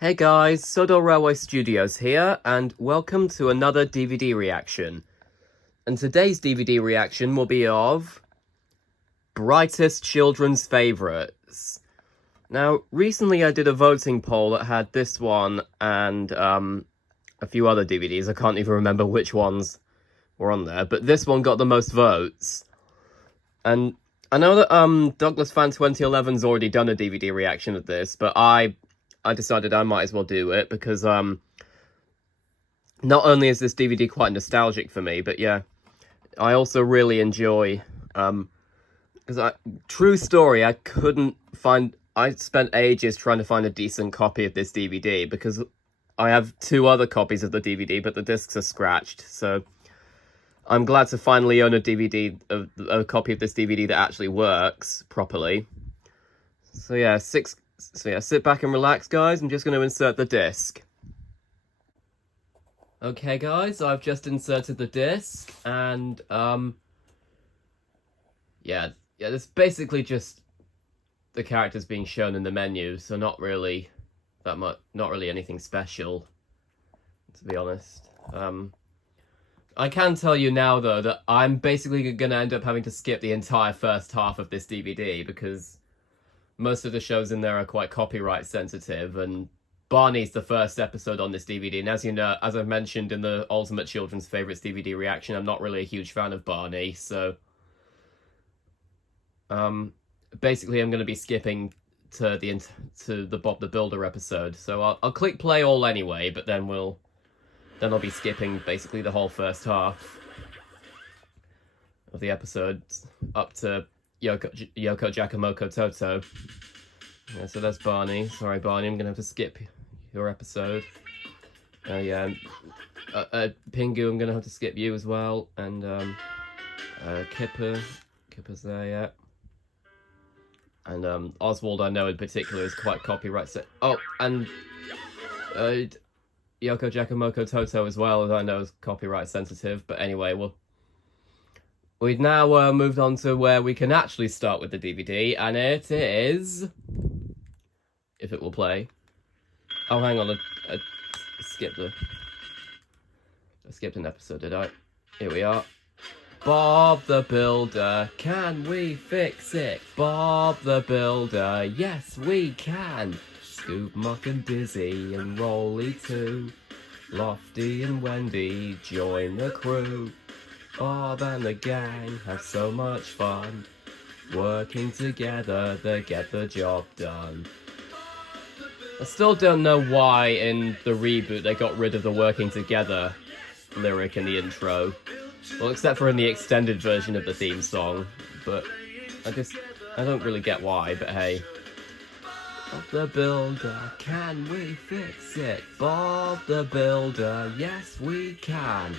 Hey guys, Sodor Railway Studios here, and welcome to another DVD reaction. And today's DVD reaction will be of Brightest Children's Favourites. Now, recently I did a voting poll that had this one and a few other DVDs. I can't even remember which ones were on there, but this one got the most votes. And I know that Douglas Fan 2011's already done a DVD reaction of this, but I decided I might as well do it because not only is this DVD quite nostalgic for me, but yeah, I also really enjoy because true story, I spent ages trying to find a decent copy of this DVD because I have two other copies of the DVD, but the discs are scratched, so I'm glad to finally own a copy of this DVD that actually works properly. So yeah, sit back and relax, guys. I'm just going to insert the disc. Okay, guys, I've just inserted the disc, and yeah, it's basically just the characters being shown in the menu, so not really that much, not really anything special, to be honest. I can tell you now, though, that I'm basically going to end up having to skip the entire first half of this DVD because most of the shows in there are quite copyright sensitive, and Barney's the first episode on this DVD, and as you know, as I've mentioned in the Ultimate Children's Favourites DVD reaction, I'm not really a huge fan of Barney, so basically I'm going to be skipping to the Bob the Builder episode, so I'll click play all anyway, but then I'll be skipping basically the whole first half of the episode up to Yoko, Giacomoko, Toto. Yeah, so that's Barney. Sorry, Barney, I'm going to have to skip your episode. Yeah, Pingu, I'm going to have to skip you as well. And Kipper's there, yeah. And Oswald, I know in particular, is quite copyright set. Oh, and Yoko, Giacomoko, Toto as well, as I know is copyright sensitive. But anyway, we've now moved on to where we can actually start with the DVD, and it is... if it will play. Oh, hang on, I skipped an episode, did I? Here we are. Bob the Builder, can we fix it? Bob the Builder, yes we can. Scoop, Muck and Dizzy and Rolly too. Lofty and Wendy join the crew. Bob and the gang have so much fun. Working together, they get the job done. I still don't know why in the reboot they got rid of the working together lyric in the intro. Well, except for in the extended version of the theme song. But I don't really get why, but hey. Bob the Builder, can we fix it? Bob the Builder, yes we can.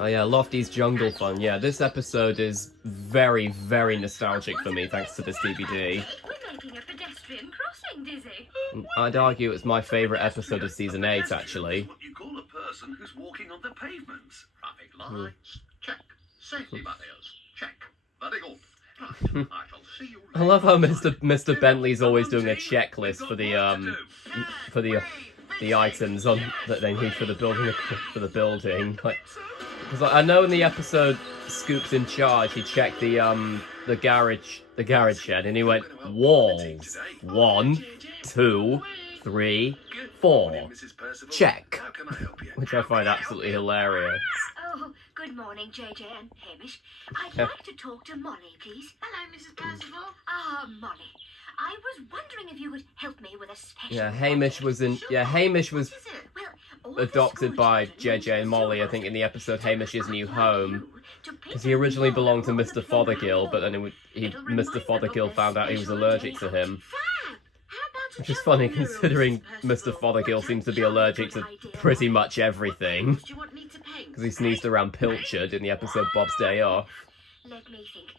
Oh yeah, Lofty's Jungle Fun. Yeah, this episode is very, very nostalgic for me, thanks to this DVD. We're making a pedestrian crossing, Dizzy. I'd argue it's my favourite episode of Season 8, actually. What you call a person who's walking on the pavements. Traffic lights, check. Safety barriers, check. Very good. Right, I shall see you later. I love how Mr. Bentley's always doing a checklist for the items that they need for the building. Like, because I know in the episode Scoop's in Charge, he checked the garage shed, and he went walls 1, 2, 3, 4 check, which I find absolutely hilarious. Oh, good morning, JJ and Hamish. I'd like to talk to Molly, please. Hello, Mrs. Percival. Molly. I was wondering if you would help me with a special... Yeah, Hamish was adopted by JJ and Molly, I think, in the episode Hamish's New Home, because he originally belonged to Mr. Fothergill, but then Mr. Fothergill found out he was allergic to him. Which is funny, considering Mr. Fothergill seems to be allergic to pretty much everything, because he sneezed around Pilchard in the episode Bob's Day Off. Let me think.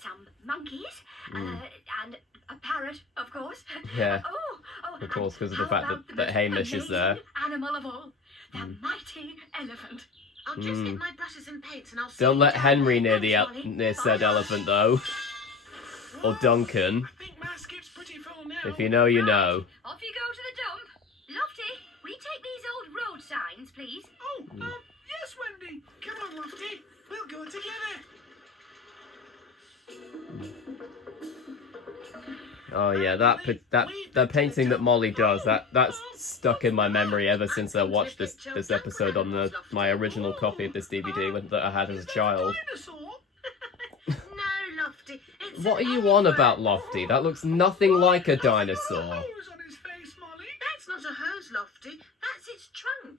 Some monkeys, and a parrot, of course. Yeah, of course, because of the fact that Hamish is there. Animal of all, the mighty elephant. I'll just get my brushes and paints and I'll see. Don't let Henry near said elephant, though. Or Duncan. I think Ma skips pretty full now. If you know, you know. Off you go to the dump. Lofty, will you take these old road signs, please? Oh, yes, Wendy. Come on, Lofty. We'll go together. Oh yeah, that painting that Molly does, that's stuck in my memory ever since I watched this episode on my original copy of this DVD that I had as a child. No, Lofty. What are you on about, Lofty? That looks nothing like a dinosaur. On his face, Molly. That's not a hose, Lofty. That's its trunk.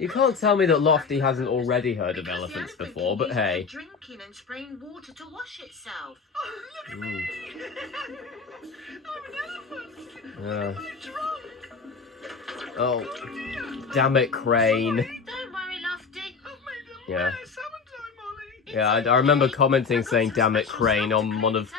You can't tell me that Lofty hasn't already heard of elephants before, but hey. Drinking and spraying water to wash itself. Oh, look at me. I'm an elephant. My trunk. Oh, damn it, Crane. Don't worry, Lofty. I've made a Yeah. mess, haven't I, Molly? Yeah, I remember commenting saying "damn it, Crane" on one of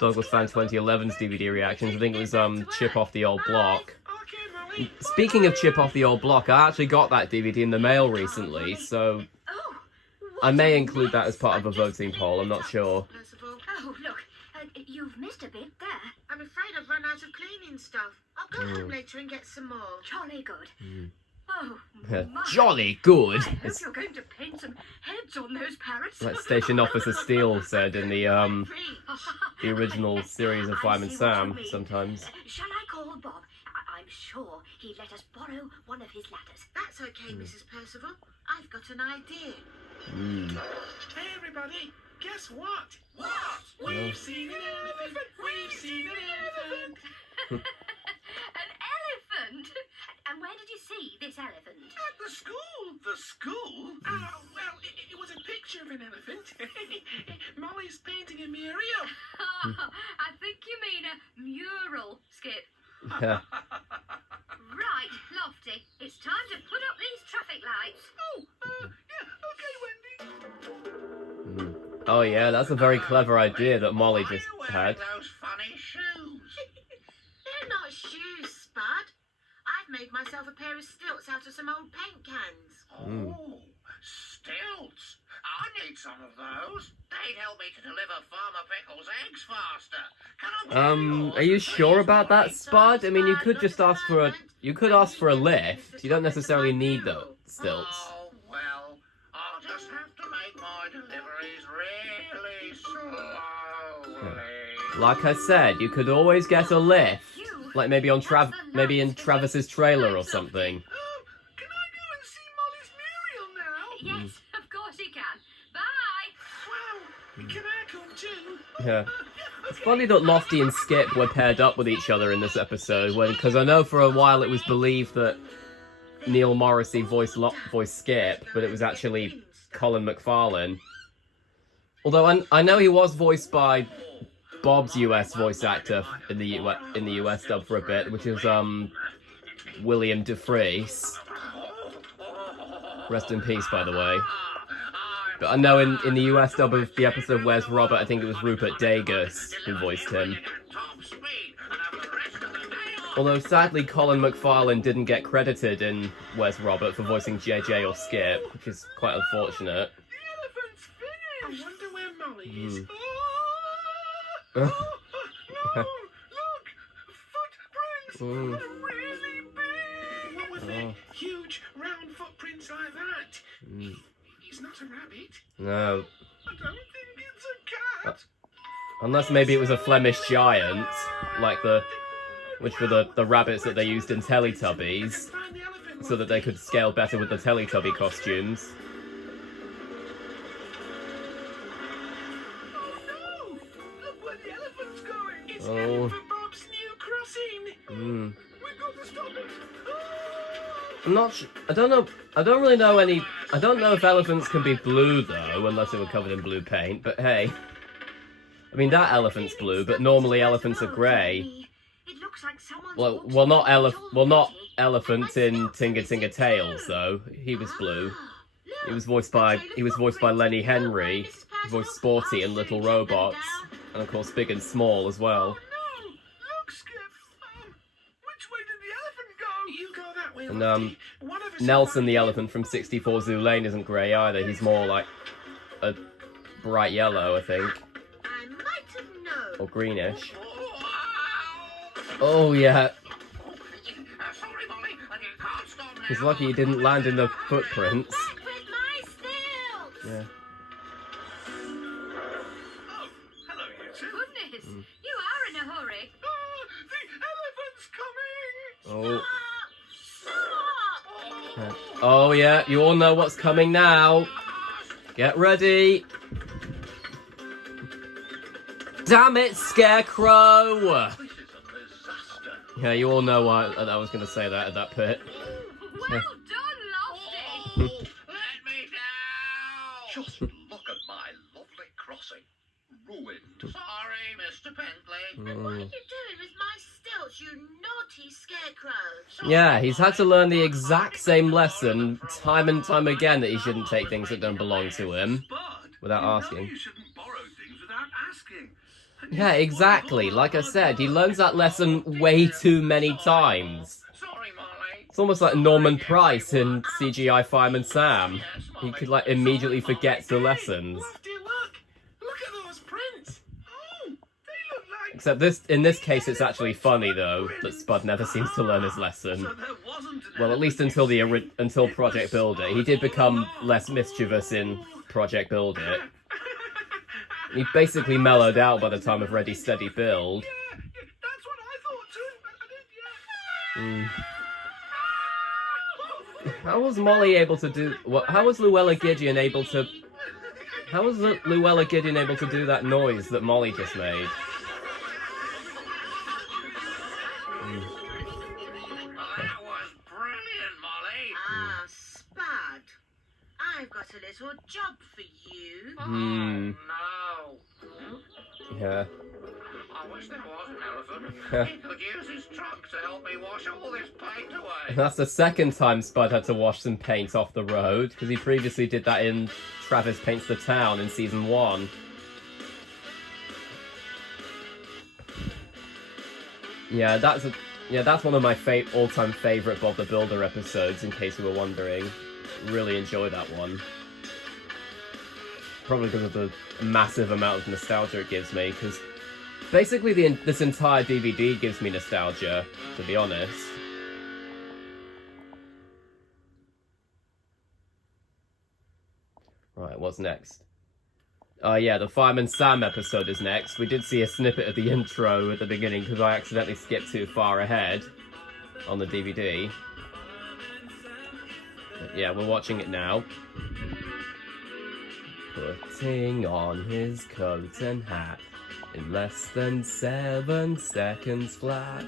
Douglas Fan 2011's DVD reactions. I think it was Chip Off the Old Block. Okay, Molly. Speaking of Chip Off the Old Block, I actually got that DVD in the mail recently, so Oh, I may include that as part of a voting poll. I'm not sure. oh, look, you've missed a bit there. I'm afraid I've run out of cleaning stuff. I'll go home later and get some more. Jolly good. Oh, my. Jolly good. I hope It's you're going to paint some heads on those parrots. like Station Officer Steele said in the original series of Fireman Sam. Sometimes. Shall I call Bob? I'm sure he'd let us borrow one of his ladders. That's okay, Mrs. Percival. I've got an idea. Hey, everybody. Guess what? What? We've seen an elephant. We've seen an elephant. An elephant? And where did you see this elephant? At the school. The school? Well, it was a picture of an elephant. Molly's painting a mural. I think you mean a mural, Skip. Yeah. Right, Lofty, it's time to put up these traffic lights. Yeah, okay, Wendy. Oh yeah, that's a very clever idea that Molly just had. Those funny shoes. They're not shoes, Spud. I've made myself a pair of stilts out of some old paint cans. Oh, stilts. I need some of those. They'd help me to deliver Farmer Pickle's eggs faster. Can I Are you sure about that, Spud? I mean, you could just ask for a lift. You don't necessarily need those stilts. Oh, well, I'll just have to make my deliveries really slowly. Like I said, you could always get a lift. Like maybe on maybe in Travis's trailer or something. Can I go and see Molly's mural now? Yes, of course you can. Bye. Wow, can I come too? Yeah. It's funny that Lofty and Skip were paired up with each other in this episode, because I know for a while it was believed that Neil Morrissey voiced Skip, but it was actually Colin McFarlane. Although I know he was voiced by Bob's US voice actor in the US dub for a bit, which is William DeFreeze. Rest in peace, by the way. But I know in the US dub of the episode Where's Robert, I think it was Rupert Dagus who voiced him. Although sadly Colin McFarlane didn't get credited in Where's Robert for voicing JJ or Skip, which is quite unfortunate. The elephant's finished. I wonder where Molly is. Oh. No! Look! Footprints! Mm. They're really big! What were they? Huge, round footprints like that. He's not a rabbit. No. I don't think it's a cat. Unless maybe it was a Flemish giant, like which were the rabbits that they used in Teletubbies, Find the elephant, so that they could scale better with the Teletubby costumes. Oh no! Look where the elephant's going! It's Oh. heading for Bob's new crossing! We've got to stop it! I'm not sure. I don't know. I don't really know any. I don't know if elephants can be blue though, unless they were covered in blue paint. But hey, I mean that elephant's blue, but normally elephants are grey. It looks like someone's Well, not elephant in Tinga Tinga Tales though. He was blue. He was voiced by Lenny Henry. He voiced Sporty in Little Robots, and of course Big and Small as well. No! Look, Skip! Which way did the elephant go? You go that way, And Lofty. One of us Nelson the elephant from 64 Zoo Lane isn't grey either. He's more like a bright yellow, I think, I might have known. or greenish. Oh, yeah. Sorry, Molly, and you can't stop now. He's lucky he didn't land in the footprints. Back with my stilts! Yeah. Oh, hello, you two. Goodness, you are in a hurry. The elephant's coming. Oh. Stop! Oh, yeah. You all know what's coming now. Get ready. Damn it, Scarecrow! This is a disaster. Yeah, you all know why I was going to say that at that bit. Well done, Lofty. Let me down. Just look at my lovely crossing. Ruined. Sorry, Mr. Bentley. What are you doing with my stilts, you naughty scarecrow? Yeah, he's had to learn the exact same lesson time and time again that he shouldn't take things that don't belong to him Spud, without you know asking. you shouldn't borrow things without asking. Yeah, exactly. Like I said, he learns that lesson way too many times. Sorry, Molly. It's almost like Norman Price in CGI Fireman Sam. He could, like, immediately forget the lessons. Lofty, look! Look at those prints! Oh, they look like... Except in this case, it's actually funny, though, that Spud never seems to learn his lesson. So there wasn't an Well, at least until until Project Build It. He did become less mischievous in Project Build It. He basically mellowed out by the time of Ready, Steady, Build. Yeah, that's what I thought too. I did, yeah. How was Molly able to do... How was Llewellyn Gideon able to... How was Llewellyn Gideon able to do that noise that Molly just made? That was brilliant, Molly. Ah, Spud. I've got a little job for you. Oh, no. Yeah. I wish there was an elephant. He could use his trunk to help me wash all this paint away. That's the second time Spud had to wash some paint off the road, because he previously did that in Travis Paints the Town in Season 1. Yeah, that's one of my all-time favourite Bob the Builder episodes, in case you were wondering. Really enjoy that one. Probably because of the massive amount of nostalgia it gives me, because basically this entire DVD gives me nostalgia, to be honest. Right, what's next? Yeah, the Fireman Sam episode is next. We did see a snippet of the intro at the beginning because I accidentally skipped too far ahead on the DVD. But yeah, we're watching it now. Putting on his coat and hat in less than 7 seconds flat.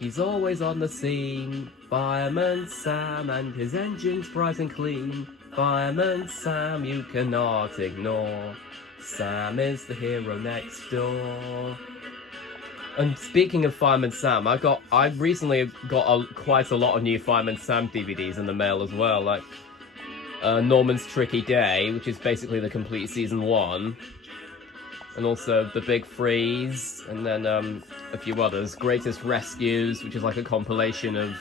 He's always on the scene, Fireman Sam, and his engine's bright and clean. Fireman Sam you cannot ignore. Sam is the hero next door. And speaking of Fireman Sam, I recently got quite a lot of new Fireman Sam DVDs in the mail as well, like Norman's Tricky Day, which is basically the complete Season 1, and also The Big Freeze, and then a few others. Greatest Rescues, which is like a compilation of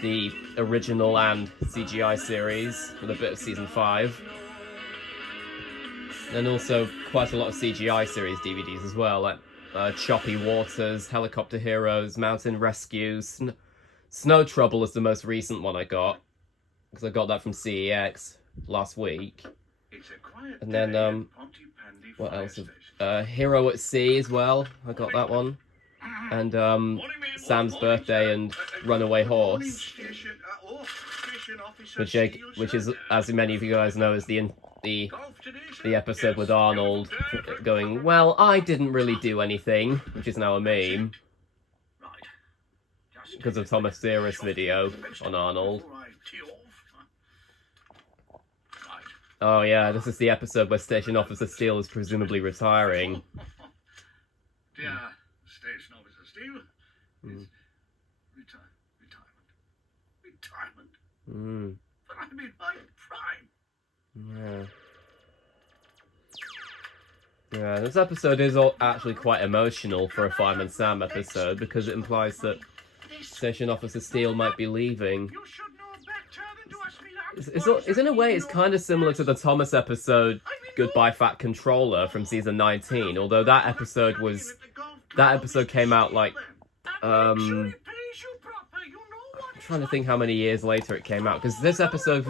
the original and CGI series, with a bit of Season 5. And also quite a lot of CGI series DVDs as well, like Choppy Waters, Helicopter Heroes, Mountain Rescues, Snow Trouble is the most recent one I got, because I got that from CEX last week. It's a quiet And then, day at Pontypandy what Fire else? Station. Hero at Sea as well, I got that one. And Sam's Birthday and Runaway Horse, which is, as many of you guys know, is the episode with Arnold going, well, I didn't really do anything, which is now a meme, because of Thomas Seris' video on Arnold. Oh yeah, this is the episode where Station Officer Steele is presumably retiring. Dear Station Officer Steele, it's retirement. But I'm in my prime. Yeah. Yeah, this episode is actually quite emotional for a Fireman Sam episode, because it implies that Station Officer Steele might be leaving. You should know better than to ask me that. It's in a way, it's kind of similar to the Thomas episode Goodbye Fat Controller from season 19, although that episode came out like I'm trying to think how many years later it came out, because this episode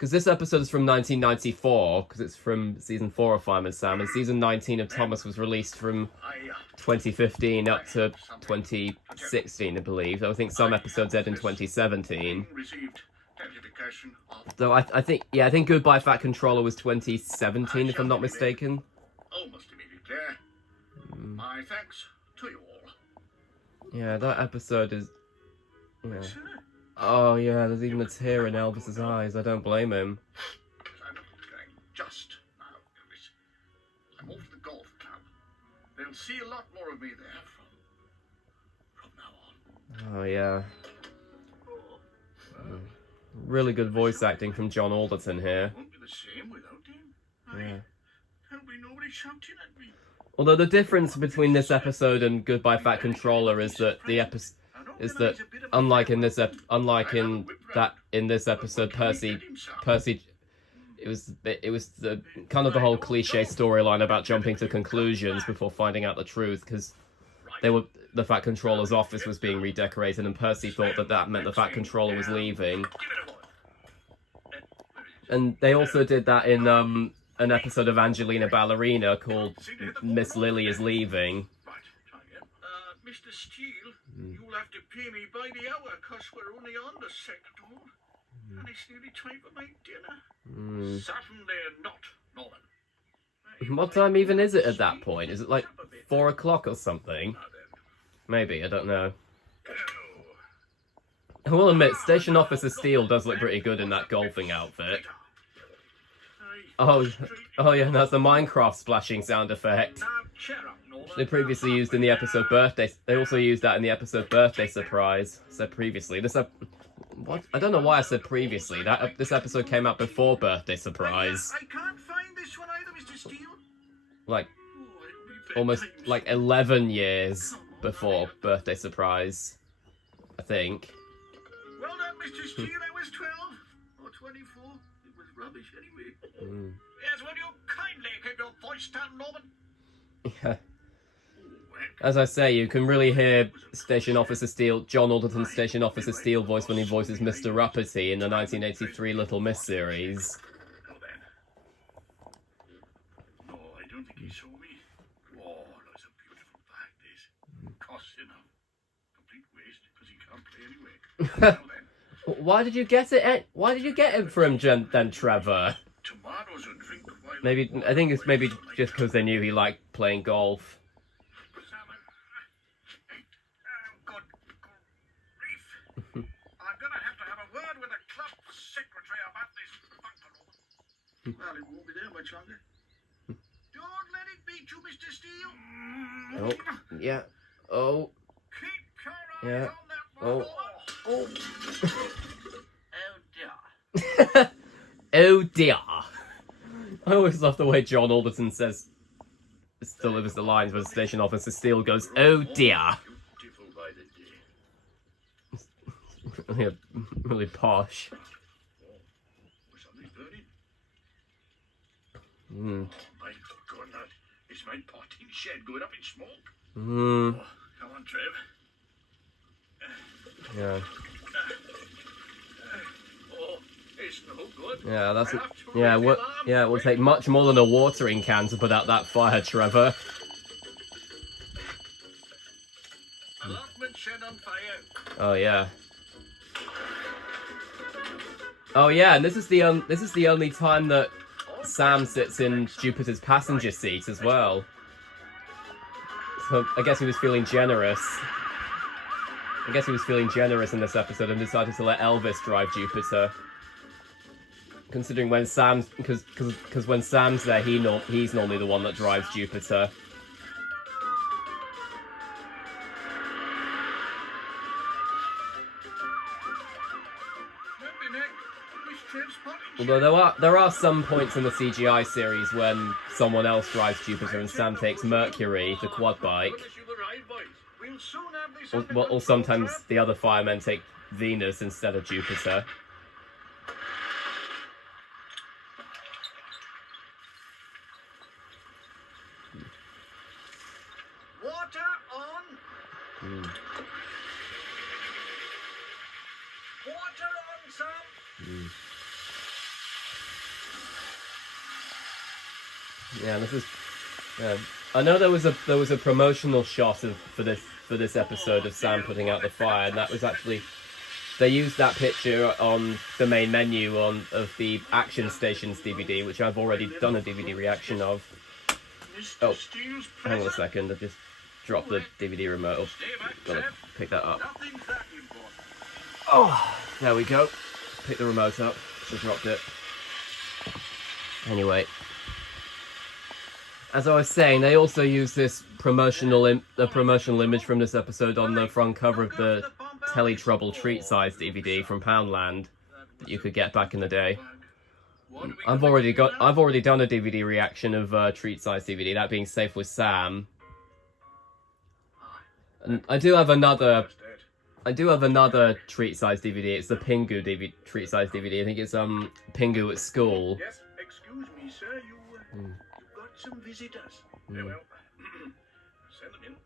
is from 1994, because it's from season 4 of Fireman Sam, and season 19 of Thomas was released from 2015 up to 2016, I believe. I think some episodes aired in 2017. So I think Goodbye Fat Controller was 2017, if I'm not mistaken. Almost immediately. My thanks to you all. Yeah, that episode is... Yeah. Oh yeah, there's even a tear in Elvis's eyes. I don't blame him. I'm going just now, Elvis. I'm off to the golf club. They'll see a lot more of me there from now on. Oh yeah. Really good voice acting from John Alderton here. Won't be the same without him. Yeah. There'll be nobody shouting at me. Although the difference between this episode and Goodbye Fat Controller is that unlike in this episode, Percy, it was the kind of the whole cliche storyline about jumping to conclusions before finding out the truth, because the Fat Controller's office was being redecorated, and Percy thought that meant the Fat Controller was leaving. And they also did that in an episode of Angelina Ballerina called Miss Lily is Leaving. Mr. Steele, you'll have to pay me by the hour, because we're only on the second hole. And it's nearly time for my dinner. Certainly not, Norman. What time even is it at that point? Is it like 4 o'clock or something? Maybe, I don't know. I will admit, Station Officer Steele does look pretty good in that golfing outfit. Oh yeah, that's the Minecraft splashing sound effect. They previously used in the episode Birthday. They also used that in the episode Birthday Surprise. I said previously. What? I don't know why I said previously. This episode came out before Birthday Surprise. I can't find this one either, Mr. Steele. Like, almost like 11 years before Birthday Surprise, I think. Well done, Mr. Steele. I was 12 or 24. It was rubbish anyway. Yes, will you kindly keep your voice down, Norman? Yeah. As I say, you can really hear Station Officer Steele, John Alderton's Station Officer Steele voice when he voices Mr. Uppity in the 1983 Little Miss series. No, I don't think he saw me. Oh, that's a beautiful bag, this. Costs enough. Complete waste, because he can't play anyway. Now then. Why did you get it? Why did you get it from then, Trevor? Tomatoes and drink while Maybe I think it's maybe just because they knew he liked playing golf. Good grief. I'm gonna have to have a word with the club secretary about this bungalow. Well, it won't be there much longer. Don't let it beat you, Mr. Steele. Oh yeah. Oh Keep your eyes yeah. on that Oh. Oh dear. Oh dear. I always love the way John Alderton delivers the lines when Station Officer Steele goes, "Oh dear." Beautiful by the day. Really posh. Was something burning? Mm. My God, that is my potting shed going up in smoke. Mm. Oh, come on, Trev. Yeah. Oh, it's no good. Yeah, that's I have to yeah. raise the What? alarm. Yeah, it will take much more than a watering can to put out that fire, Trevor. Allotment shed on fire. Oh yeah. Oh yeah, and this is the only time that Sam sits in Jupiter's passenger seat as well. So I guess he was feeling generous. I guess he was feeling generous in this episode and decided to let Elvis drive Jupiter. Considering when Sam's, because when Sam's there, he's normally the one that drives Jupiter. Although there are some points in the CGI series when someone else drives Jupiter and Sam takes Mercury, the quad bike. Or sometimes the other firemen take Venus instead of Jupiter. Water on. Water on, Sam. Yeah, this is. I know there was a promotional shot for this episode of Sam putting out the fire, and that was actually they used that picture on the main menu of the Action Stations DVD, which I've already done a DVD reaction of. Oh, hang on a second, I just dropped the DVD remote. Oh, gotta pick that up. Oh, there we go. Pick the remote up. Just dropped it. Anyway. As I was saying, they also use this promotional image from this episode on the front cover of the Telly Trouble Treat Size DVD from Poundland that you could get back in the day. I've already done a DVD reaction of Treat Size DVD, that being Safe with Sam. And I do have another Treat Size DVD. It's the Pingu Treat Size DVD. I think it's Pingu at School. Yes, excuse me, sir. You've got some visitors. Very well. Send them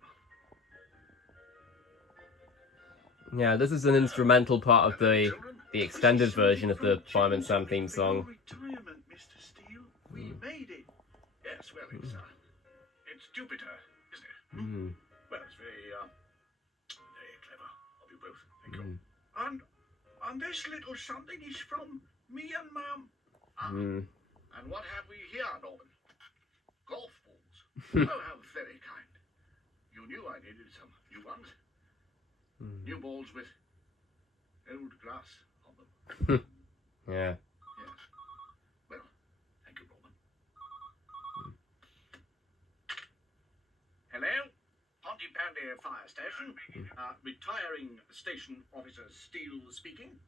in. Yeah, this is an instrumental part of the extended version of the Fireman Sam theme song. Retirement, Mr. Steele. We made it. Yes, well, it's Jupiter, isn't it? Well, it's very clever of you both. Thank you. And this little something is from me and Mum. And what have we here, Norman? Golf balls. Oh, how very kind. You knew I needed some new ones. New balls with old glass on them. Yeah. Yes. Well, thank you, Norman. Hello? Pontypandy Fire Station. Retiring Station Officer Steele speaking.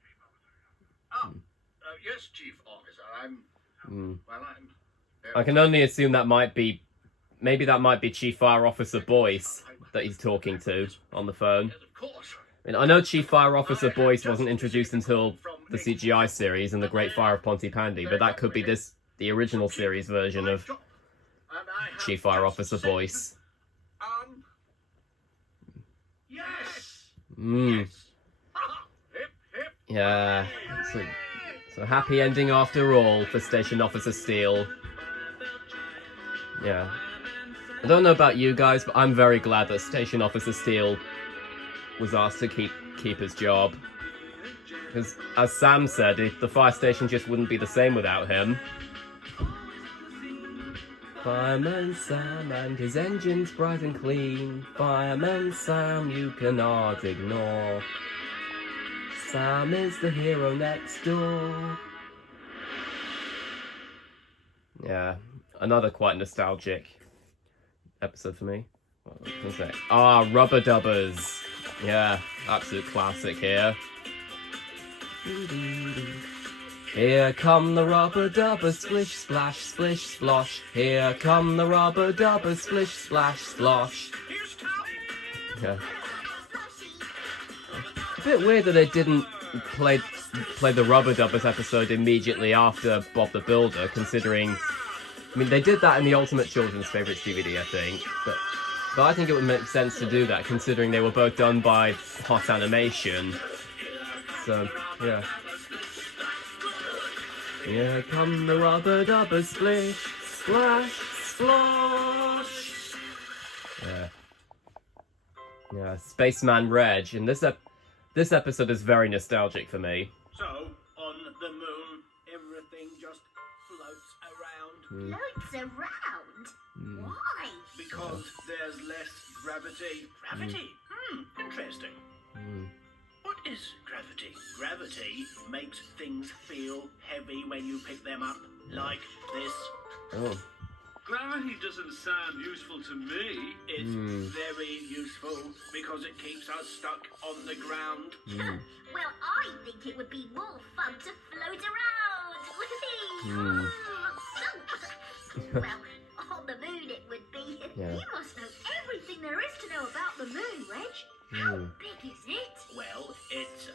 Yes, Chief Officer. I can only assume that might be Chief Fire Officer Boyce that he's talking to on the phone. Yes, of course. I mean, I know Chief Fire Officer Boyce wasn't introduced until the CGI series and the Great Fire of Pontypandy, but that could be the original series version of Chief Fire Officer Boyce. Yes. Yes. Hip, hip. Yeah. So happy ending after all for Station Officer Steele. Yeah. I don't know about you guys, but I'm very glad that Station Officer Steele was asked to keep his job. Because, as Sam said, the fire station just wouldn't be the same without him. Fireman Sam and his engines bright and clean. Fireman Sam you cannot ignore. Sam is the hero next door. Yeah, another quite nostalgic episode for me. What was I gonna say? Rubber Dubbers. Yeah, absolute classic here. Here come the rubber dubbers, splish, splash, splish, splosh. Here come the rubber dubbers, splish, splash, splosh. Yeah. A bit weird that they didn't play the Rubber Dubbers episode immediately after Bob the Builder, considering... I mean, they did that in the Ultimate Children's Favourites DVD, I think, but I think it would make sense to do that, considering they were both done by Hot Animation. So, yeah. Here come the Rubber Dubbers, splish, splash, splosh. Yeah. Yeah, Spaceman Reg, and this episode is very nostalgic for me. So, on the moon, everything just floats around. Floats around? Why? Because there's less gravity. Gravity? Interesting. What is gravity? Gravity makes things feel heavy when you pick them up, like this. Oh. Gravity doesn't sound useful to me. It's very useful because it keeps us stuck on the ground. Well, I think it would be more fun to float around. Well, on the moon it would be. Yeah. You must know everything there is to know about the moon, Reg. How big is it? Well, it's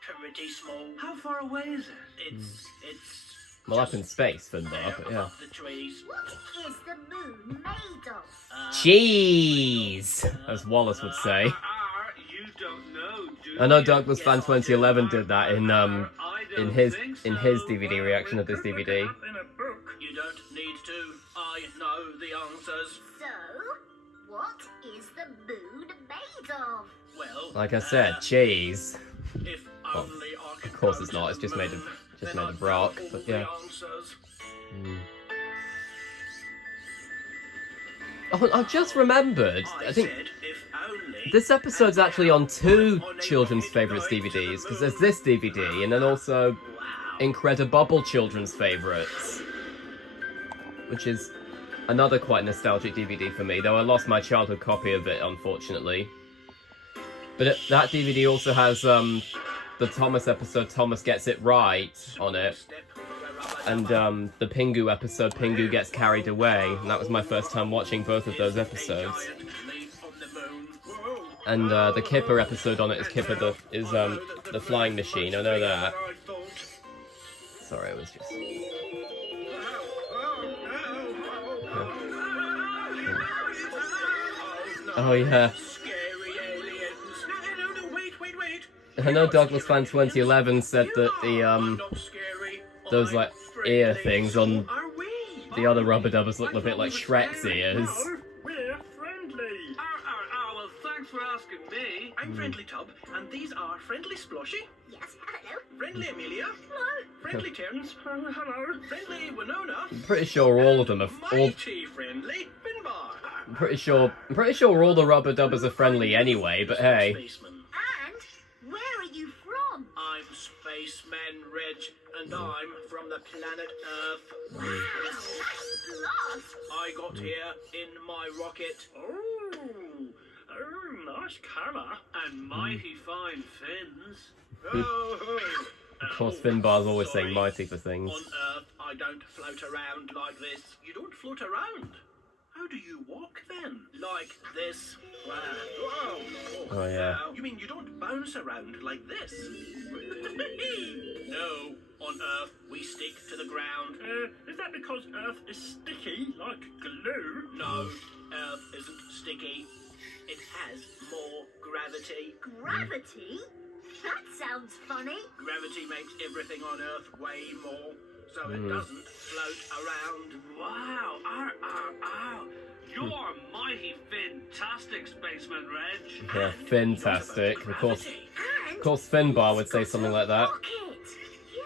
pretty small. How far away is it? It's Well, up in space, Finbar, but yeah. Above the trees. What is the moon made of? Cheese, as Wallace would say. You don't know, do I know you? Douglas Fan 2011 did that in I don't his think DVD reaction of this DVD. In a book. You don't need to. I know the answers. So, what is the moon made of? Well, Like I said, cheese. if only I could Of course go it's to not. the It's just made of moon, just then made I'd of rock. know all But the yeah. answers. Oh, I've just remembered. I think said, if only this episode's actually on 2 children's favourites DVDs, because there's this DVD and then also Incredible Children's Favourites, which is another quite nostalgic DVD for me, though I lost my childhood copy of it, unfortunately. But that DVD also has the Thomas episode, Thomas Gets It Right, on it. And the Pingu episode, Pingu Gets Carried Away, and that was my first time watching both of those episodes. And the Kipper episode on it is the flying machine. I know that. Sorry, it was just. Oh yeah. I know Douglas Fan 2011 said that the those like ear things on the other rubber dubbers look a bit like Shrek's ears. We're friendly. Well, thanks for asking me. I'm Friendly Tub, and these are Friendly Sploshy, Yes, hello. Friendly Amelia, Hello. Friendly Terence, hello, Friendly Winona, I'm pretty sure all of them are all. Mighty Friendly Finbar. I'm pretty sure all the rubber dubbers are friendly anyway. But hey. Spaceman. And where are you from? I'm Spaceman Reg, and I'm from the planet Earth. Wow, that's blast. I got here in my rocket. Oh, nice colour. And mighty fine fins. Of course, Finbar's always saying mighty for things. On Earth, I don't float around like this. You don't float around? How do you walk then? Like this? Wow. Oh yeah. You mean you don't bounce around like this? No. On Earth, we stick to the ground. Is that because Earth is sticky, like glue? No, Earth isn't sticky. It has more gravity. Gravity? That sounds funny. Gravity makes everything on Earth way more, so it doesn't float around. Wow! You're mighty fantastic, Spaceman Reg. Yeah, fantastic. Of course, And Finbar would say something like that. rocket.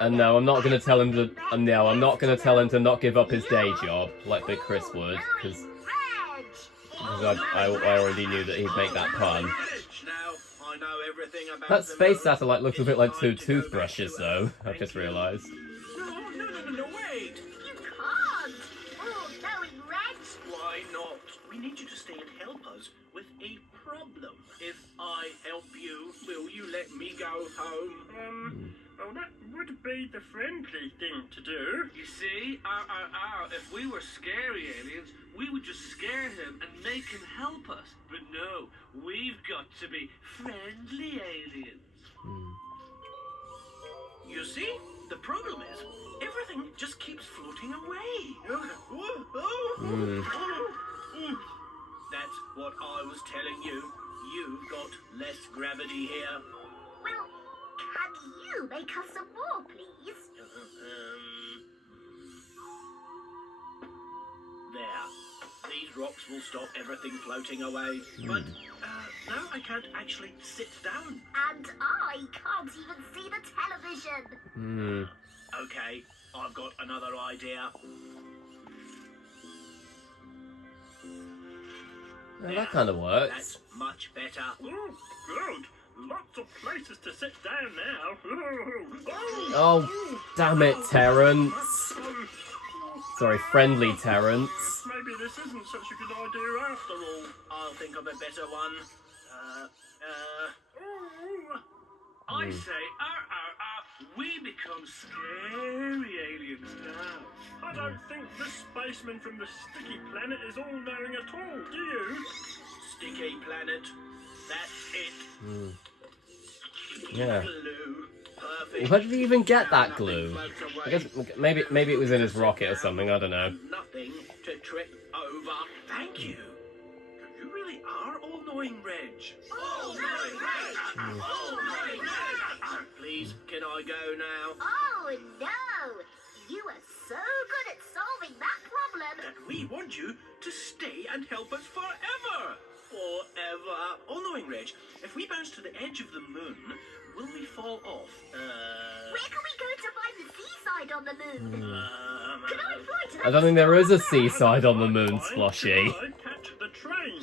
And no, I'm not gonna tell him to. No, I'm not gonna tell him to not give up his day job like Big Chris would, because Reg. I already knew that he'd make that pun. Now I know everything about That the space moon. satellite looks a bit like 2 It's time to go toothbrushes, back to Earth. though. I've just realised. No, wait. You can't. Oh, knowing Reg. Why not? We need you to stay and help us with a problem. If I help you, will you let me go home? Well, that would be the friendly thing to do. You see, if we were scary aliens, we would just scare him and make him help us. But no, we've got to be friendly aliens. You see, the problem is, everything just keeps floating away. That's what I was telling you. You've got less gravity here. Well, can you make us some more, please? There. These rocks will stop everything floating away. But now I can't actually sit down. And I can't even see the television. Okay, I've got another idea. Well, that kind of works. That's much better. Oh, good. Lots of places to sit down now. Oh, damn it, Terence. Sorry, friendly Terence. Maybe this isn't such a good idea after all. I'll think of a better one. I say, we become scary aliens now. I don't think this spaceman from the sticky planet is all-knowing at all, do you? Sticky planet. That's it. Yeah. Glue. perfect. Where did he even get that Nothing glue? floats away. I guess maybe it was in his rocket or something. I don't know. Nothing to trip over. Thank you. You really are all-knowing, Reg. All-knowing Reg! All-knowing Reg! Please, can I go now? Oh, no! You are so good at solving that problem. That we want you to stay and help us forever. Forever. All-knowing, Reg, if we bounce to the edge of the moon, will we fall off? Where can we go to find the seaside on the moon? Can I fly to that? I don't think there is a seaside on the moon, Sploshy. Can I catch the train?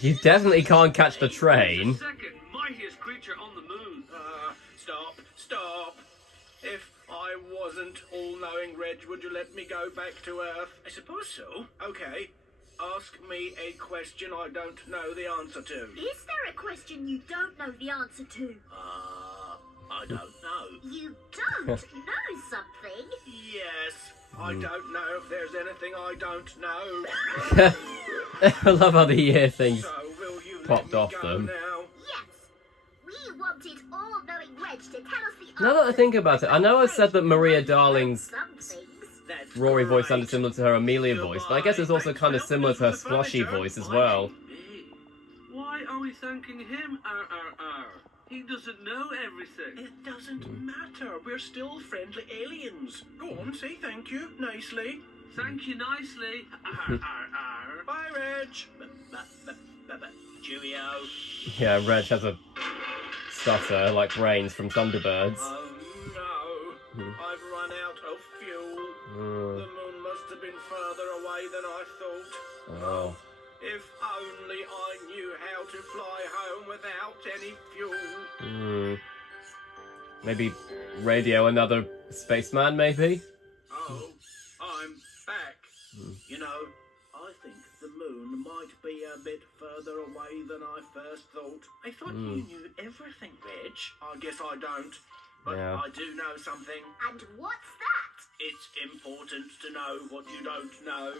You definitely can't catch the train. Second mightiest creature on the moon. Stop. If I wasn't all-knowing Reg, would you let me go back to Earth? I suppose so. Okay. Ask me a question I don't know the answer to. Is there a question you don't know the answer to? I don't know. You don't know something? Yes. I don't know if there's anything I don't know. I love how the ear things So will you popped let me off go them. now? Yes. We wanted all-knowing Reg to tell us the Now that I answer think about it, I know I said that Maria Darling's some things. That's Rory voice right. sounded similar to her Amelia voice, but I guess it's also kind of similar to her Sploshy voice as well. Hey, why are we thanking him? He doesn't know everything. It doesn't matter. We're still friendly aliens. Go on, say thank you nicely. Thank you nicely. Bye, Reg. Cheerio. Yeah, Reg has a stutter like Brains from Thunderbirds. Oh no. I've run out of fuel. The moon must have been further away than I thought. Oh. If only I knew how to fly home without any fuel. Maybe radio another spaceman, maybe? Oh, I'm back. You know, I think the moon might be a bit further away than I first thought. I thought you knew everything, Reg. I guess I don't. But Yeah. I do know something. And what's that? It's important to know what you don't know.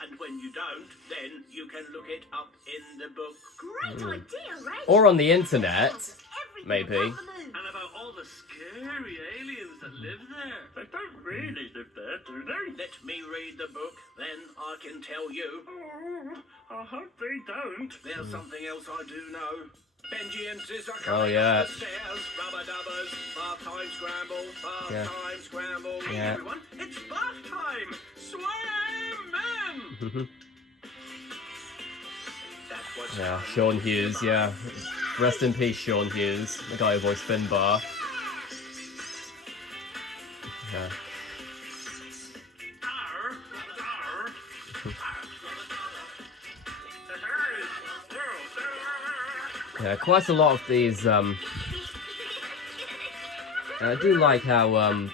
And when you don't, then you can look it up in the book. Great idea, Reg. Or on the internet, Tells us everything maybe. about the moon. And about all the scary aliens that live there. They don't really live there, do they? Let me read the book, then I can tell you. Oh, I hope they don't. There's something else I do know. Benji and Sis are Oh, coming yeah. up the stairs. Rubber dubbers, bath time scramble, bath Yeah. time scramble. Yeah. Hey everyone, it's bath time! Swim in! That's what's Yeah, Sean Hughes, yeah. Rest in peace, Sean Hughes, the guy who voiced Finbar. Yeah. Yeah, quite a lot of these, I do like how, all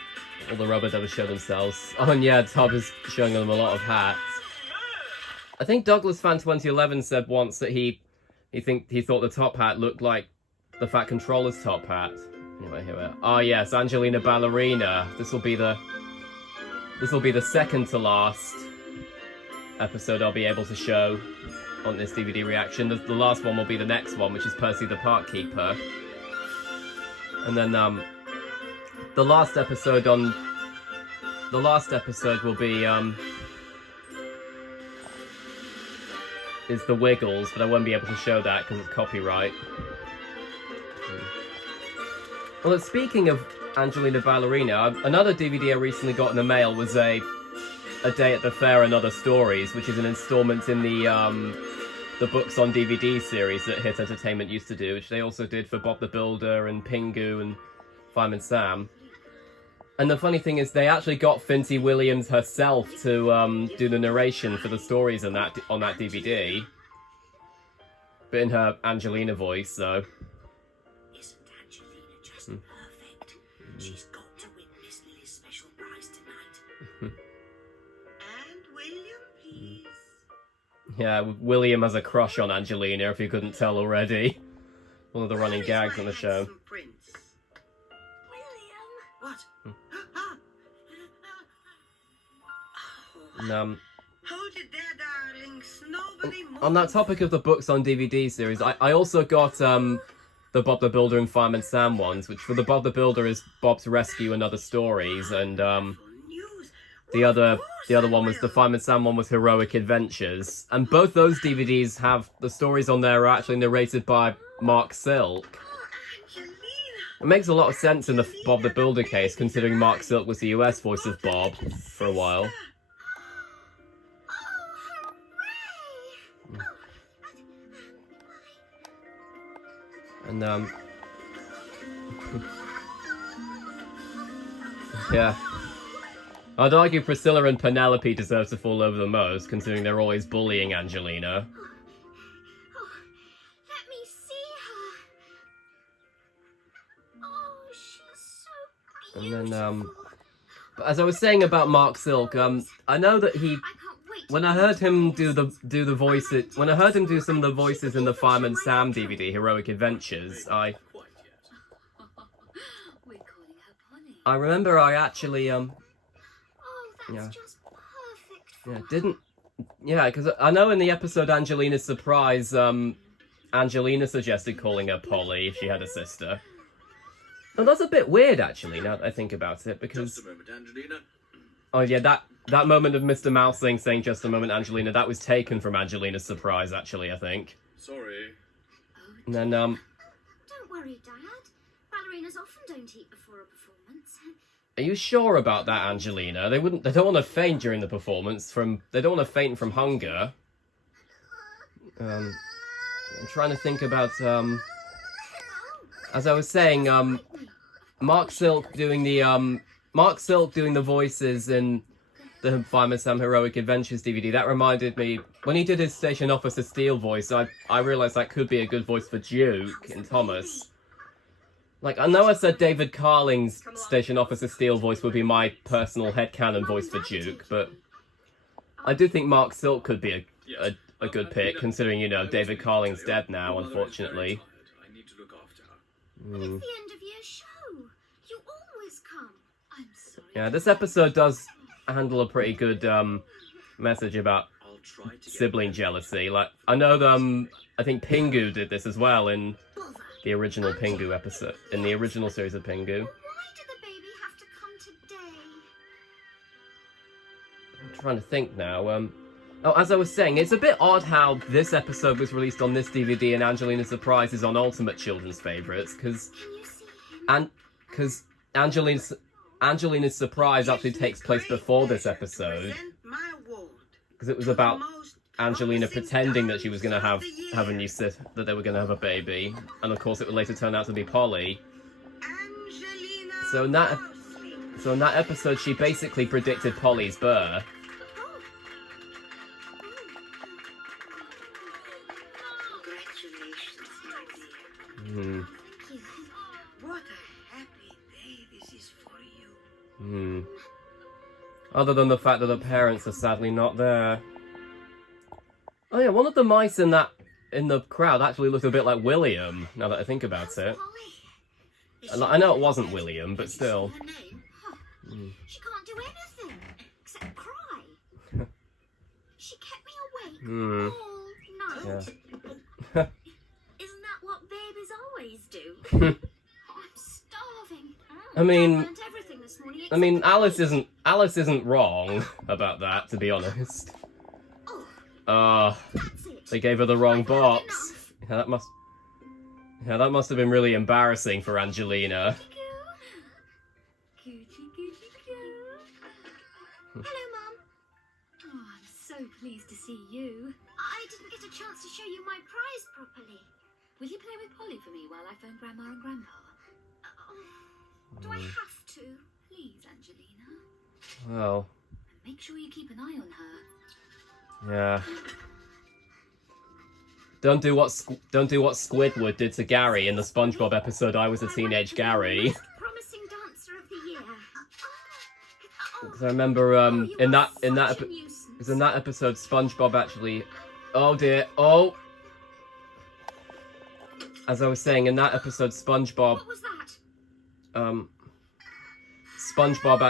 the rubber dubbers show themselves. Oh, and yeah, Tob is showing them a lot of hats. I think Douglas Fan 2011 said once that he thought the top hat looked like the Fat Controller's top hat. Anyway, here we are. Oh yes, Angelina Ballerina. This will be the second to last episode I'll be able to show on this DVD reaction. The last one will be the next one, which is Percy the Park Keeper. And then the last episode will be is the Wiggles, but I won't be able to show that because it's copyright. Well, speaking of Angelina Ballerina, another DVD I recently got in the mail was A Day at the Fair and Other Stories, which is an installment in the books on DVD series that Hit Entertainment used to do, which they also did for Bob the Builder and Pingu and Fireman Sam. And the funny thing is, they actually got Finty Williams herself to do the narration for the stories on that DVD, but in her Angelina voice. So. Isn't Angelina just perfect? She's got to win Miss Lily's special prize tonight. And William, please. Yeah, William has a crush on Angelina, if you couldn't tell already. One of the running Where is gags my on the show. handsome prince? William. What? And, Hold it there, darlings. Nobody move. on that topic of the books on DVD series, I also got the Bob the Builder and Fireman Sam ones, which for the Bob the Builder is Bob's Rescue and Other Stories, and the other one was the Fireman Sam one was Heroic Adventures, and both those DVDs have the stories on there are actually narrated by Mark Silk. It makes a lot of sense in the Bob the Builder case, considering Mark Silk was the US voice of Bob for a while. And yeah. I'd argue Priscilla and Penelope deserve to fall over the most, considering they're always bullying Angelina. Oh, let me see her. Oh, she's so beautiful. And then, but as I was saying about Mark Silk, I know that he, I can't wait when I heard him do the voices, when I heard him do some of the voices in the Fireman Sam DVD, Heroic Adventures, We're calling her Polly. I remember I actually, Oh, that's yeah. just perfect for yeah, her. didn't, yeah, because I know in the episode Angelina's Surprise, Angelina suggested calling her Polly if she had a sister. And that's a bit weird, actually, now that I think about it, because... Just a moment, Angelina. Oh, yeah, that moment of Mr. Mousing saying just a moment, Angelina, that was taken from Angelina's Surprise, actually, I think. Sorry. Oh, And then, Don't worry, Dad. Ballerinas often don't eat before a performance. are you sure about that, Angelina? They don't want to faint during the performance they don't want to faint from hunger. I'm trying to think about, as I was saying, Mark Silk doing the voices in the Fireman Sam Heroic Adventures DVD, that reminded me, when he did his Station Officer Steele voice, I realised that could be a good voice for Duke in Thomas. Like, I know I said David Carling's Station Officer Steele voice would be my personal headcanon voice for Duke, but I do think Mark Silk could be a good pick, considering, you know, David Carling's dead now, unfortunately. I need to look after her. It's the end of year show. You always come. I'm sorry. Yeah, this episode does handle a pretty good message about I'll try to get sibling jealousy. Like, I know I think Pingu did this as well in the original Pingu episode, in the original series of Pingu. Why did the baby have to come today? I'm trying to think now. Oh, as I was saying, it's a bit odd how this episode was released on this DVD and Angelina's Surprise is on Ultimate Children's Favourites, because Can you see him? Angelina's Surprise actually takes place before this episode, because it was about Angelina pretending that she was going to have a new sister, that they were going to have a baby, and of course it would later turn out to be Polly. So in that episode, she basically predicted Polly's birth. Congratulations, my dear. Hmm. What a happy day this is for you. Hmm. Other than the fact that the parents are sadly not there. Oh yeah, one of the mice in the crowd actually looked a bit like William, now that I think about it. I know it wasn't William, but still. Her name? Hmm. She can't do anything except cry. She kept me awake Hmm. all night. Yeah. Isn't that what babies always do? I'm starving. I mean- Dad burnt everything this morning I mean, except Alice isn't wrong about that, to be honest. Oh, that's it. They gave her the wrong I've had box. Yeah, that must have been really embarrassing for Angelina. Coochie, coochie, coo. Hello, Mum. Oh, I'm so pleased to see you. I didn't get a chance to show you my prize properly. Will you play with Polly for me while I phone Grandma and Grandpa? Do I have to? Please, Angelina. Well, And make sure you keep an eye on her. yeah. Don't do what Squidward did to Gary in the SpongeBob episode I Was a Teenage Gary. Most promising dancer of the year. Because I remember in that such a nuisance. because in that episode SpongeBob actually, oh dear, oh. As I was saying, in that episode SpongeBob What was that? SpongeBob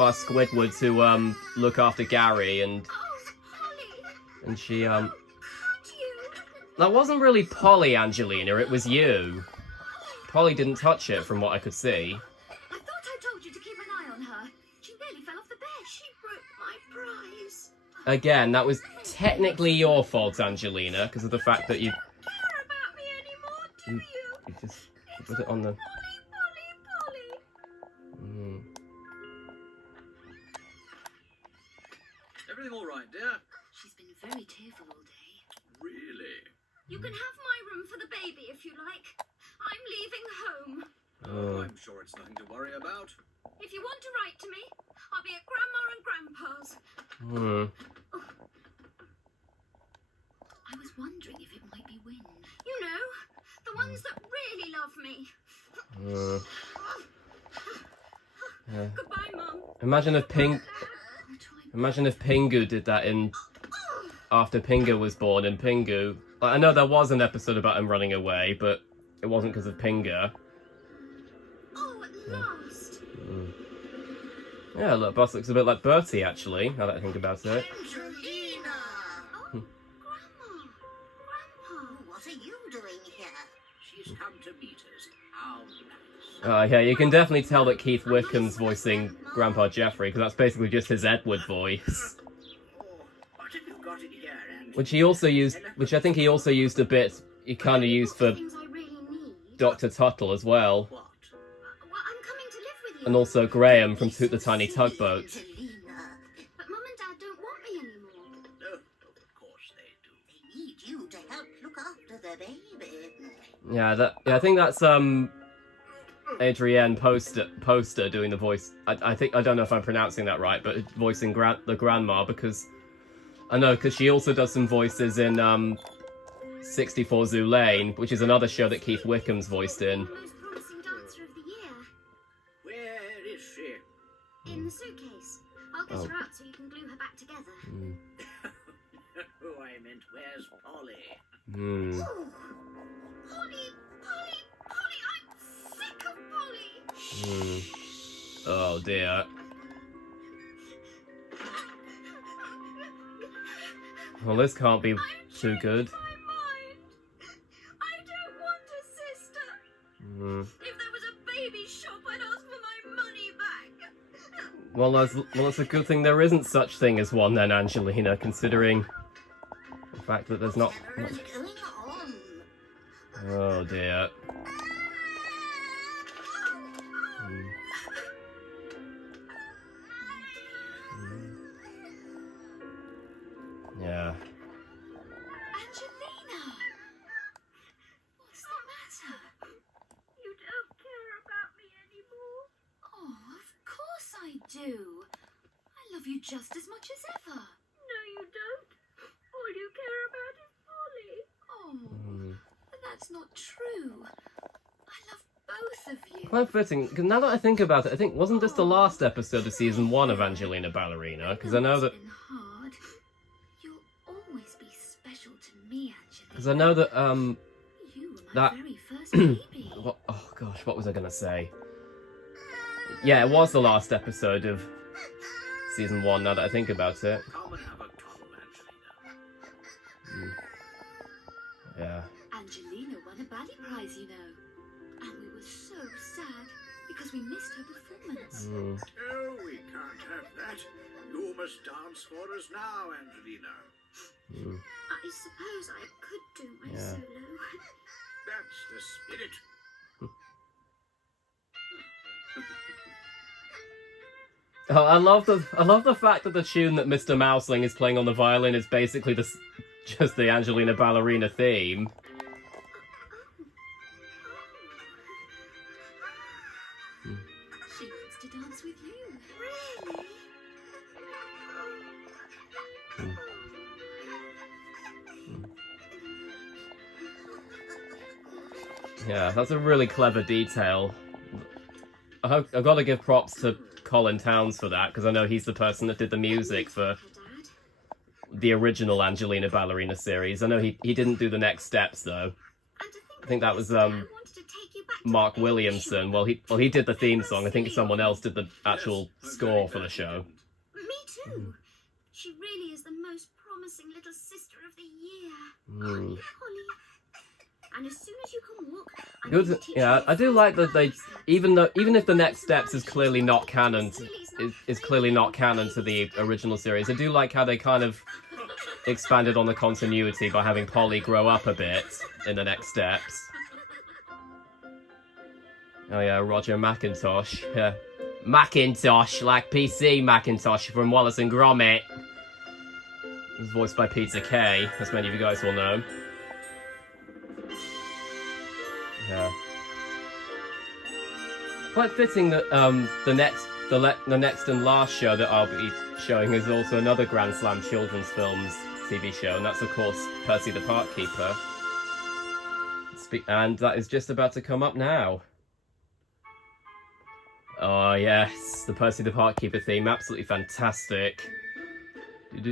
asked Squidward to look after Gary, and Oh, Polly. she Could you? That wasn't really Polly, Angelina, it was you. Polly didn't touch it from what I could see. I thought I told you to keep an eye on her. She nearly fell off the bed. She broke my prize. Again, that was technically your fault, Angelina, because of the fact that you Care about me anymore, do you? just put it on the... Polly. Everything all right, dear? She's been very tearful all day. Really? You can have my room for the baby if you like. I'm leaving home. Oh, I'm sure it's nothing to worry about. If you want to write to me, I'll be at Grandma and Grandpa's. I was wondering if it might be wind. You know, the ones that really love me. Goodbye, Mum. Imagine if Pingu did that after Pingu was born in Pingu. Like, I know there was an episode about him running away, but it wasn't because of Pingu. Oh, at last. Yeah, look, Boss looks a bit like Bertie, actually, now that I think about it. Angelina! Oh, Grandma. Grandpa. What are you doing here? She's come to meet us. How nice. Yeah, you can definitely tell that Keith Wickham's voicing Grandpa Jeffrey, because that's basically just his Edward voice. Oh, what have you got in here, Angelina? Which I think he also used a bit, he kind of used for Things I really need. Dr. Tuttle as well. What? Well, I'm coming to live with you. And also Graham from Toot the Tiny Tugboat. Angelina, But Mum and Dad don't want me anymore. No, of course they do. they need you to help look after the baby. Yeah, I think that's Adrienne Poster doing the voice. I don't know if I'm pronouncing that right, but voicing the grandma, because I know because she also does some voices in 64 Zoo Lane, which is another show that Keith Wickham's voiced in. The most promising dancer of the year. Where is she? In the suitcase. I'll get her out so you can glue her back together. Oh, I meant, where's Polly? Oh, Polly, I'm sick of Polly. Oh dear. Well, this can't be too good. My mind. I don't want a sister. If there was a baby shop, I'd ask for my money back. Well, it's a good thing there isn't such thing as one then, Angelina, considering the fact that there's not Whatever much... is going on? Oh dear. Yeah. Angelina! What's the matter? You don't care about me anymore? Oh, of course I do. I love you just as much as ever. No, you don't. All you care about is Polly. Oh, but that's not true. I love both of you. Quite fitting, because now that I think about it, I think, wasn't this the last episode of season 1 of Angelina Ballerina? Because I know that... It's been hard. You'll always be special to me, Angelina. Because I know that, You were my that- very first baby. oh gosh, what was I going to say? Yeah, it was the last episode of season 1, now that I think about it. Come and have a cuddle, Angelina. Yeah. Angelina won a Bally Prize, you know. And we were so sad because we missed her performance. Oh, we can't have that. You must dance for us now, Angelina. I suppose I could do my Yeah. solo. That's the spirit. Oh, I love the fact that the tune that Mr. Mouseling is playing on the violin is basically just the Angelina Ballerina theme. She wants to dance with you. Really? Yeah, that's a really clever detail. I've got to give props to Colin Towns for that, because I know he's the person that did the music for Her dad. the original Angelina Ballerina series. I know he didn't do the next steps, though. And to I think that was, I wanted to take you back to Mark the baby Williamson. shop. Well, he did the theme song. I think someone else did the actual score for the show. Me too. She really is the most promising little sister of the year. Polly And as soon as you can walk, I'm Good. going to teach Yeah, you I do like that they, even if the next steps is clearly not canon, is clearly not canon to the original series. I do like how they kind of expanded on the continuity by having Polly grow up a bit in the next steps. Oh yeah, Roger Macintosh. Yeah. Macintosh, like PC Macintosh from Wallace and Gromit. It was voiced by Peter Kay, as many of you guys will know. Yeah. Quite fitting that the next and last show that I'll be showing is also another Grand Slam children's films TV show, and that's of course Percy the Park Keeper. And that is just about to come up now. Oh yes, the Percy the Park Keeper theme, absolutely fantastic. Yeah,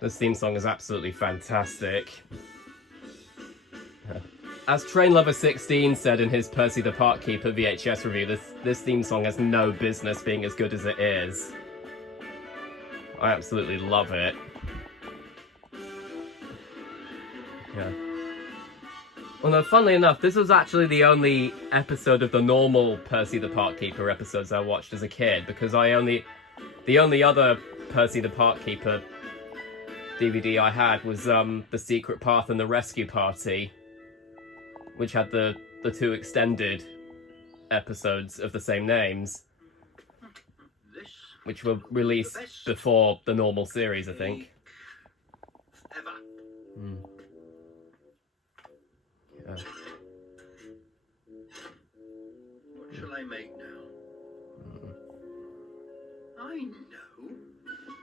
this theme song is absolutely fantastic. As Train Lover 16 said in his Percy the Park Keeper VHS review, this theme song has no business being as good as it is. I absolutely love it. Yeah. Well, no, funnily enough, this was actually the only episode of the normal Percy the Park Keeper episodes I watched as a kid, because the only other Percy the Park Keeper DVD I had was The Secret Path and The Rescue Party, which had the two extended episodes of the same names, which were released before the normal series, I think. Ever. Yeah. What shall I make now? I know.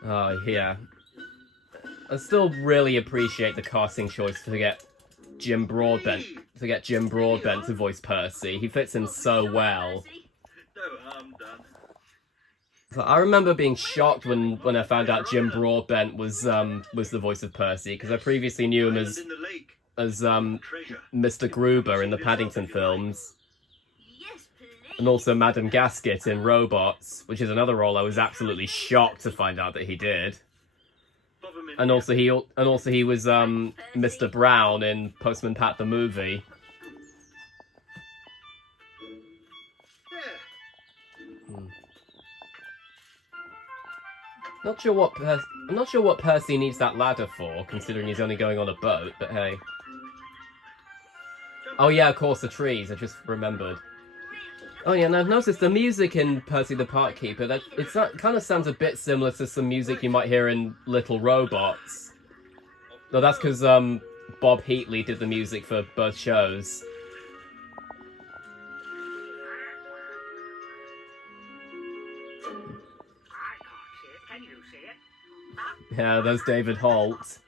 Oh, yeah. I still really appreciate the casting choice to get Jim Broadbent to voice Percy. He fits in so well. No harm done. So I remember being shocked when I found out Jim Broadbent was the voice of Percy, because I previously knew him as Mr. Gruber in the Paddington films, and also Madame Gasket in Robots, which is another role I was absolutely shocked to find out that he did. And also he was Mr. Brown in Postman Pat the movie. I'm not sure what Percy needs that ladder for, considering he's only going on a boat, but hey. Oh yeah, of course, the trees, I just remembered. Oh yeah, and I've noticed the music in Percy the Park Keeper, kind of sounds a bit similar to some music you might hear in Little Robots. No, that's because Bob Heatley did the music for both shows. Yeah, there's David Holt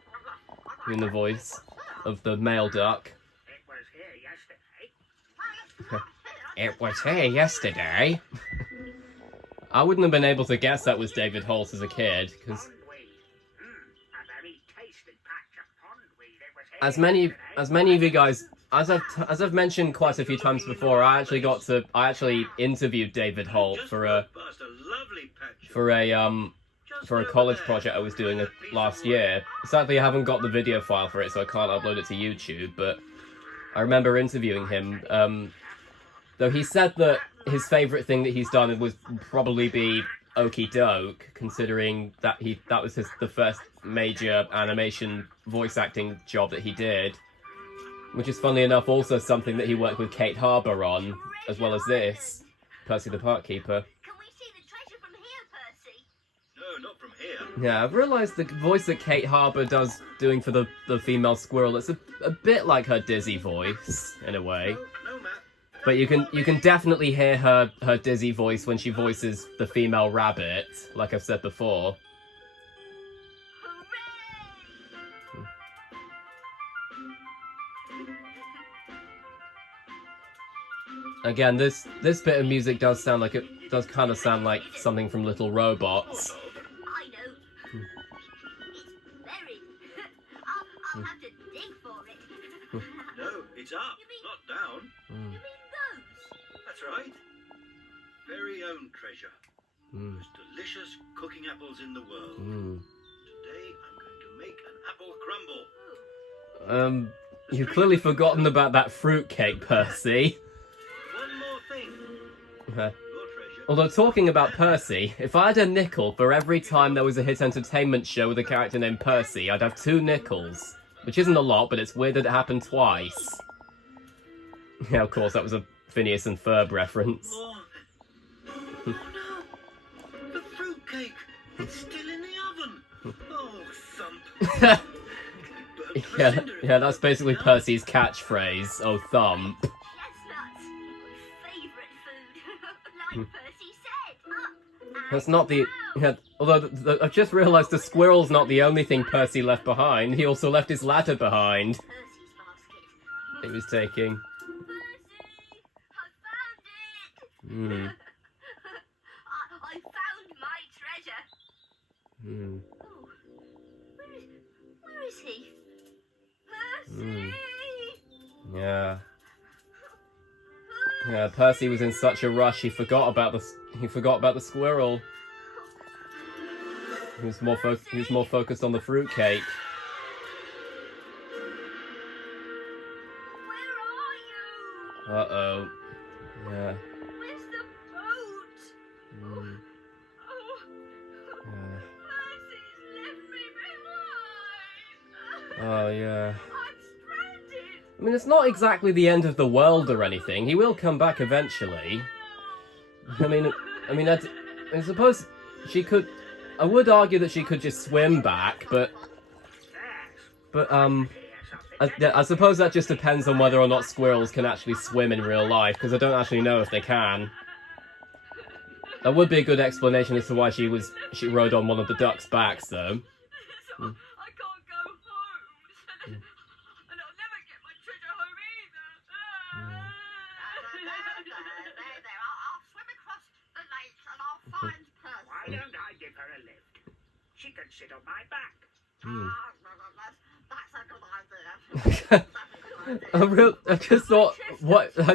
doing the voice of the male duck. It was here yesterday. I wouldn't have been able to guess that was David Holt as a kid, because as many of you guys, as I've mentioned quite a few times before, I actually interviewed David Holt for a college project I was doing last year. Sadly, I haven't got the video file for it, so I can't upload it to YouTube, but I remember interviewing him, though he said that his favourite thing that he's done would probably be Okie Doke, considering that was the first major animation voice acting job that he did, which is funnily enough also something that he worked with Kate Harbour on, as well as this, Percy the Park Keeper. Can we see the treasure from here, Percy? No, not from here. Yeah, I've realised the voice that Kate Harbour does doing for the female squirrel, it's a bit like her Dizzy voice, in a way. No, Matt. But you can definitely hear her Dizzy voice when she voices the female rabbit, like I've said before. Again, this bit of music does kind of sound like something from Little Robots. I know. It's buried. I'll have to dig for it. No, it's up, not down. You mean those? That's right. Very own treasure. Most delicious cooking apples in the world. Today I'm going to make an apple crumble. You've clearly forgotten about that fruitcake, Percy. One more thing. Uh, Your treasure. Although, talking about Percy, if I had a nickel for every time there was a hit entertainment show with a character named Percy, I'd have 2 nickels. Which isn't a lot, but it's weird that it happened twice. Yeah, of course, that was a Phineas and Ferb reference. Oh no! The fruitcake! It's still in the oven! Oh, thump! Yeah, that's basically Percy's catchphrase. Oh, thump. Chestnuts, my favourite food. Like Percy said, up That's and not the... down. Yeah, although, I've just realised the squirrel's not the only thing Percy left behind. He also left his ladder behind. Percy's basket. He was taking... Percy, I found it. Hmm. I found my treasure. Hmm. Oh, where is he? Percy. Yeah. Yeah, Percy was in such a rush he forgot about the squirrel. He was more focused on the fruitcake. Where are you? Uh-oh. Yeah. Where's the boat? Mm. Oh, Yeah. Percy's left me behind. Oh, yeah. I'm stranded. I mean, it's not exactly the end of the world or anything. He will come back eventually. I suppose she could... I would argue that she could just swim back, but I suppose that just depends on whether or not squirrels can actually swim in real life, because I don't actually know if they can. That would be a good explanation as to why she rode on one of the duck's backs, though. So I can't go home. And I'll never get my treasure home either. There. I'll swim across the lake and I'll find Percy. Why don't I give her a lift? She can sit on my back. That's a good idea. I just thought,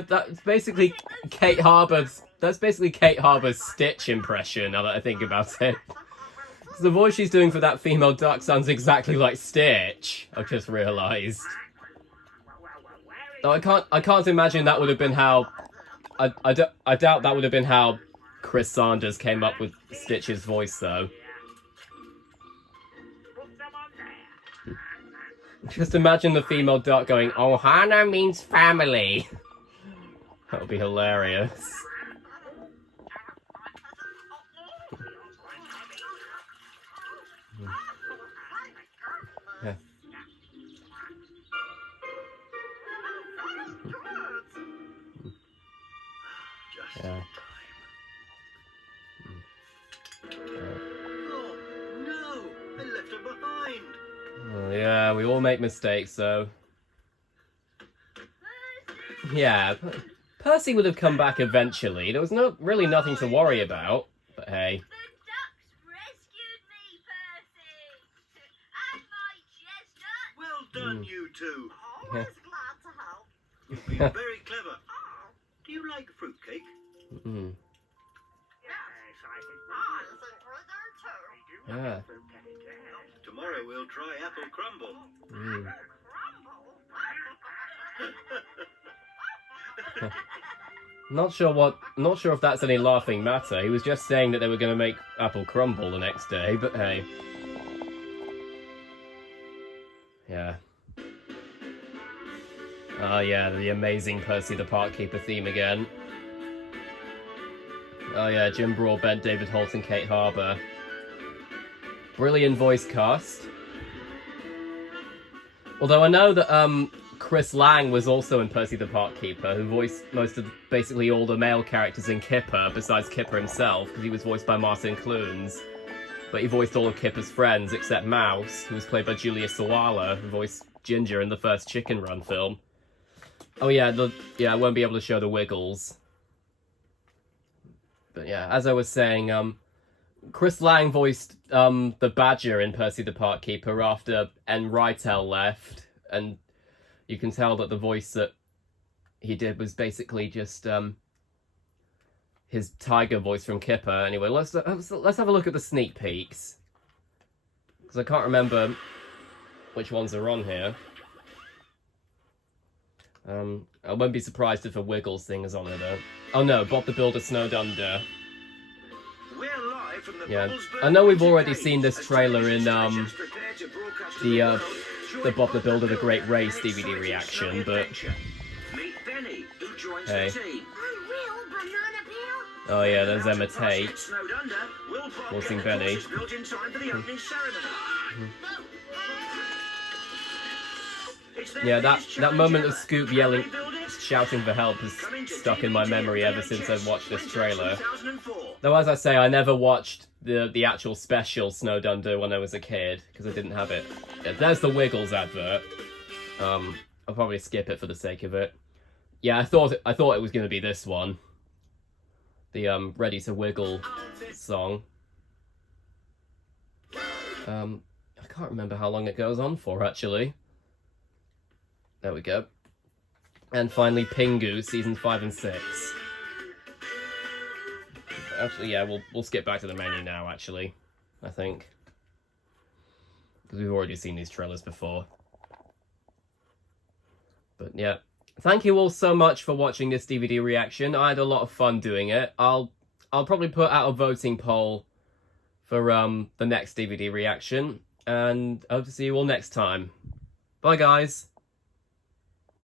that's basically Kate Harbour's Stitch impression, now that I think about it. 'Cause the voice she's doing for that female duck sounds exactly like Stitch, I've just realised. Though I can't imagine that would have been how... I doubt that would have been how Chris Sanders came up with Stitch's voice, though. Put them on there. Just imagine the female duck going, "Ohana means family." That would be hilarious. Yeah. Just Yeah. Oh no! I left her behind! Oh, yeah, we all make mistakes, though. Yeah, Percy would have come back eventually. There was really nothing to worry about. But hey. The ducks rescued me, Percy. And my chestnut. Well done, you two! Always glad to help. You've been very clever. Do you like fruitcake? Mm. Yes, I think I think we do too. we do Yeah. like fruitcake, yes. Tomorrow we'll try apple crumble. Mm. Not sure if that's any laughing matter. He was just saying that they were going to make apple crumble the next day, but hey. Yeah. Oh yeah, the amazing Percy the Park Keeper theme again. Oh yeah, Jim Broadbent, David Holt, and Kate Harbour. Brilliant voice cast. Although I know that Chris Lang was also in Percy the Park Keeper, who voiced basically all the male characters in Kipper, besides Kipper himself, because he was voiced by Martin Clunes. But he voiced all of Kipper's friends, except Mouse, who was played by Julia Sawala, who voiced Ginger in the first Chicken Run film. Oh yeah, I won't be able to show the Wiggles. But yeah, as I was saying, Chris Lang voiced the Badger in Percy the Park Keeper after N. Rytel left, and you can tell that the voice that he did was basically just his tiger voice from Kipper. Anyway, let's have a look at the sneak peeks, because I can't remember which ones are on here. I won't be surprised if a Wiggles thing is on it though. Oh no, Bob the Builder Snowed Under. We're live from the Yeah, Bubbles I know we've Birthday already Cage, seen this as trailer in television stations prepare to broadcast to the world, Bob the join Builder The Great and Race its DVD exciting reaction, snowy but adventure. Meet Benny, who joins Hey. the team. Oh, Will, banana peel? oh yeah, there's Now Emma to pass Tate. Get Snowed Under, will Bob We'll get sing the Benny. courses built in time for the opening ceremony? It's their Yeah, that biggest challenge moment of ever. Scoop Can yelling, they build it? shouting for help has Coming to stuck in my DVD memory ever and since VHS, I've watched this winter trailer. 2004. Though, as I say, I never watched the actual special Snowed Under when I was a kid, because I didn't have it. Yeah, there's the Wiggles advert. I'll probably skip it for the sake of it. Yeah, I thought it was going to be this one. The Ready to Wiggle song. I can't remember how long it goes on for, actually. There we go. And finally, Pingu, season 5 and 6. Actually, yeah, we'll skip back to the menu now, actually, I think. Because we've already seen these trailers before. But yeah, thank you all so much for watching this DVD reaction. I had a lot of fun doing it. I'll probably put out a voting poll for the next DVD reaction. And I hope to see you all next time. Bye, guys.